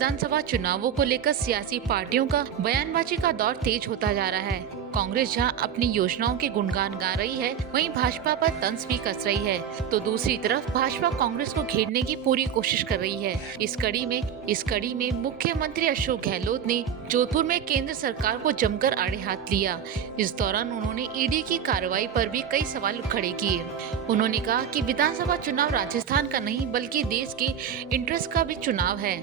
विधानसभा चुनावों को लेकर सियासी पार्टियों का बयानबाजी का दौर तेज होता जा रहा है। कांग्रेस जहां अपनी योजनाओं के गुणगान गा रही है, वहीं भाजपा पर तंज भी कस रही है, तो दूसरी तरफ भाजपा कांग्रेस को घेरने की पूरी कोशिश कर रही है। इस कड़ी में मुख्यमंत्री अशोक गहलोत ने जोधपुर में केंद्र सरकार को जमकर आड़े हाथ लिया। इस दौरान उन्होंने ईडी की कार्रवाई पर भी कई सवाल खड़े किए। उन्होंने कहा कि विधानसभा चुनाव राजस्थान का नहीं बल्कि देश के इंटरेस्ट का भी चुनाव है।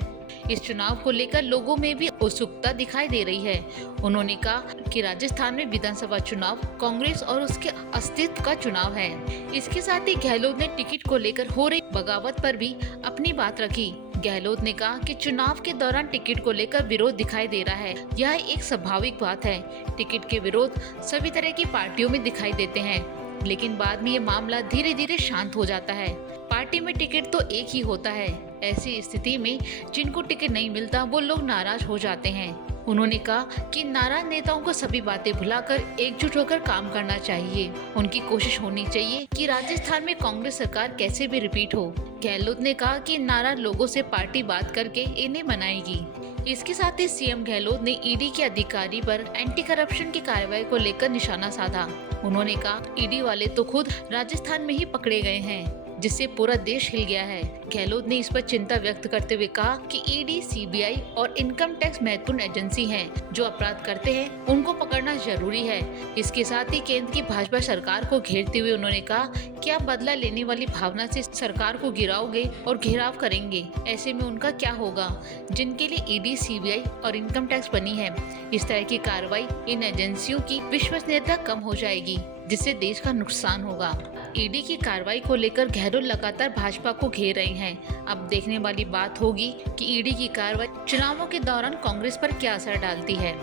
इस चुनाव को लेकर लोगों में भी उत्सुकता दिखाई दे रही है। उन्होंने कहा कि राजस्थान में विधानसभा चुनाव कांग्रेस और उसके अस्तित्व का चुनाव है। इसके साथ ही गहलोत ने टिकट को लेकर हो रही बगावत पर भी अपनी बात रखी। गहलोत ने कहा कि चुनाव के दौरान टिकट को लेकर विरोध दिखाई दे रहा है, यह एक स्वाभाविक बात है। टिकट के विरोध सभी तरह की पार्टियों में दिखाई देते हैं, लेकिन बाद में ये मामला धीरे धीरे शांत हो जाता है। पार्टी में टिकट तो एक ही होता है। ऐसी स्थिति में जिनको टिकट नहीं मिलता वो लोग नाराज हो जाते हैं। उन्होंने कहा कि नाराज नेताओं को सभी बातें भुलाकर एकजुट होकर काम करना चाहिए। उनकी कोशिश होनी चाहिए कि राजस्थान में कांग्रेस सरकार कैसे भी रिपीट हो। गहलोत ने कहा कि नाराज लोगों से पार्टी बात करके इन्हें मनाएगी। इसके साथ ही सीएम गहलोत ने ईडी के अधिकारी पर एंटी करप्शन की कार्रवाई को लेकर निशाना साधा। उन्होंने कहा ईडी वाले तो खुद राजस्थान में ही पकड़े गए हैं, जिससे पूरा देश हिल गया है। गहलोत ने इस पर चिंता व्यक्त करते हुए कहा कि ईडी, सीबीआई और इनकम टैक्स महत्वपूर्ण एजेंसी हैं, जो अपराध करते हैं उनको पकड़ना जरूरी है। इसके साथ ही केंद्र की भाजपा सरकार को घेरते हुए उन्होंने कहा कि आप बदला लेने वाली भावना से सरकार को गिराओगे और घेराव करेंगे। ऐसे में उनका क्या होगा जिनके लिए ईडी, सीबीआई और इनकम टैक्स बनी है। इस तरह की कार्रवाई इन एजेंसियों की विश्वसनीयता कम हो जाएगी, जिससे देश का नुकसान होगा। ईडी की कार्रवाई को लेकर गहलोत लगातार भाजपा को घेर रहे हैं। अब देखने वाली बात होगी कि ईडी की कार्रवाई चुनावों के दौरान कांग्रेस पर क्या असर डालती है।